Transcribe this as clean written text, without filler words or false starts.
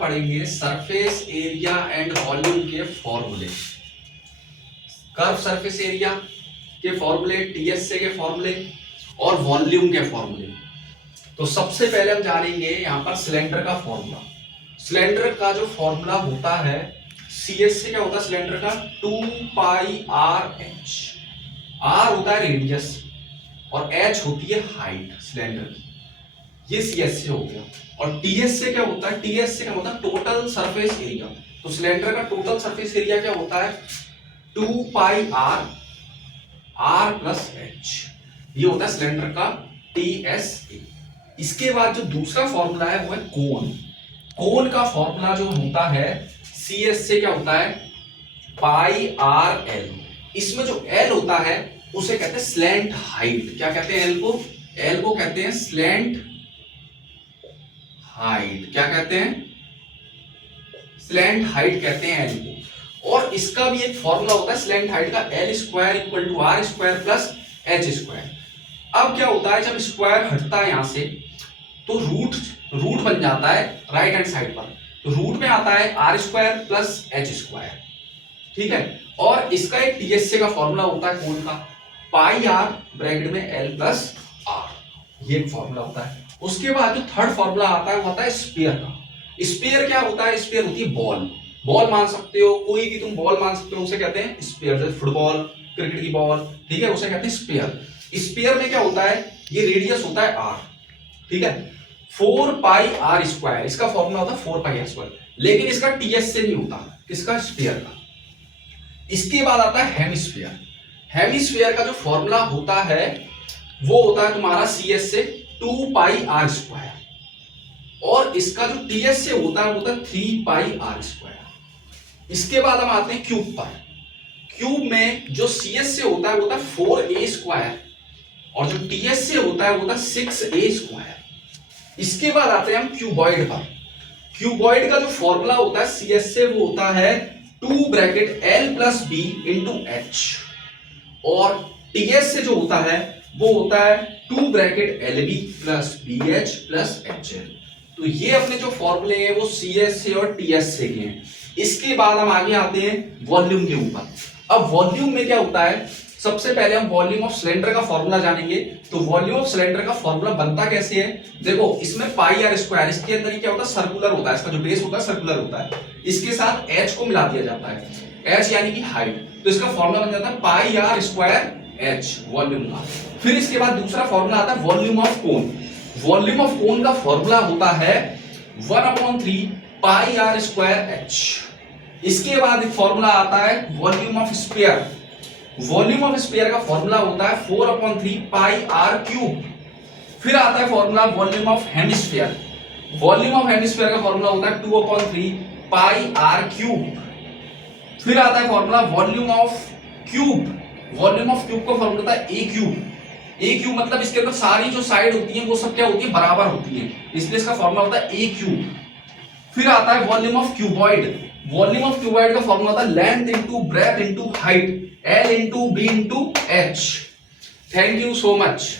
पढ़ेंगे surface area and volume के फॉर्मूले। कर्व सरफेस एरिया के फॉर्मूले, टीएसए के फॉर्मूले और वॉल्यूम के फॉर्मूले। तो सबसे पहले हम जानेंगे यहाँ पर सिलेंडर का फॉर्मूला। सिलेंडर का जो फॉर्मूला होता है सीएस से क्या होता है सिलेंडर का 2πr/h। आर होता है रेडियस और एच होती है हाइट सिलेंडर की। ये सीएस से हो गया। और टीएस से क्या होता है, टीएस से क्या होता है टोटल सरफेस एरिया। तो सिलेंडर का टोटल सरफेस एरिया क्या होता है 2πr r+h। ये होता है सिलेंडर का टीएसए। इसके बाद जो दूसरा फॉर्मूला है वो है कोण। कोण का फॉर्मूला जो होता है सीएस से क्या होता है πrl। इसमें जो एल होता है उसे कहते हैं स्लैंट हाइट। क्या कहते हैं एल को? एल को कहते हैं स्लैंट हाइट। क्या कहते हैं? स्लैंट हाइट कहते हैं एल को। और इसका भी एक फॉर्मूला होता है स्लैंट हाइट का L² = R² + H²। अब क्या होता है जब स्क्वायर हटता है यहां से तो रूट बन जाता है राइट हैंड साइड पर। तो रूट में आता है R² + H²। ठीक है। और इसका एक टीएसए का फॉर्मूला होता है कोण का πr(L+r)। ये एक फॉर्मूला होता है। उसके बाद जो थर्ड फॉर्मूला आता है वो होता है स्फीयर का। स्फीयर क्या होता है? स्फीयर होती है बॉल। बॉल मान सकते हो, कोई भी तुम बॉल मान सकते हो, उसे कहते हैं स्फीयर। जैसे फुटबॉल, क्रिकेट की बॉल, ठीक है, उसे कहते हैं स्फीयर। स्फीयर में क्या होता है, ये रेडियस होता है r, ठीक है, 4πr²। इसका फॉर्मूला होता है 4πr²। लेकिन इसका टीएस से नहीं होता, किसका? स्फीयर का। इसके बाद आता है हेमिस्फीयर। हेमिस्फीयर का जो फॉर्मूला होता है वो होता है तुम्हारा सीएस से 2πr²। और इसका जो टीएस से होता है वो होता है 3πr²। इसके बाद हम आते हैं क्यूब पर। क्यूब में जो सीएस से होता है वो होता है 4a² और जो टीएस से होता है वो होता है 6a²। इसके बाद आते हैं हम क्यूबॉइड पर। क्यूबॉइड का जो फॉर्मूला होता है सीएस से वो होता है 2L+b/h और टीएस से जो होता है वो होता है 2LB+BH+HL। तो ये अपने जो फॉर्मूले हैं वो सीएस से और टीएस से के हैं। इसके बाद हम आगे आते हैं वॉल्यूम के ऊपर। अब वॉल्यूम में क्या होता है, सबसे पहले हम वॉल्यूम ऑफ सिलेंडर का फॉर्मूला जानेंगे। तो वॉल्यूम ऑफ सिलेंडर का फॉर्मूला बनता कैसे है? देखो इसमें πr², इसके अंदर क्या होता है सर्कुलर होता है, इसका जो बेस होता है सर्कुलर होता है। इसके साथ h को मिला दिया जाता है, h यानी कि हाइट। तो इसका फॉर्मूला बन जाता है πr²h वॉल्यूम का। फिर इसके बाद दूसरा फॉर्मूला आता है volume of cone. Volume of cone का फॉर्मूला होता है 1/3πr²h। इसके बाद एक फॉर्मूला आता है volume of sphere. Volume of sphere का फॉर्मूला होता है 4/3πr³। फिर आता है formula volume of hemisphere. Volume of hemisphere का फॉर्मूला होता है 2/3πr³। फिर आता है formula volume of cube. Volume of cube का फॉर्मूला होता है a³। a³ मतलब इसके अंदर सारी जो साइड होती है वो सब क्या होती है, बराबर होती है, इसलिए इसका फॉर्मूला होता है a³। फिर आता है volume of cuboid. Volume of cuboid का फॉर्मूला होता है length into breadth into height, L × B × H। Thank you so much.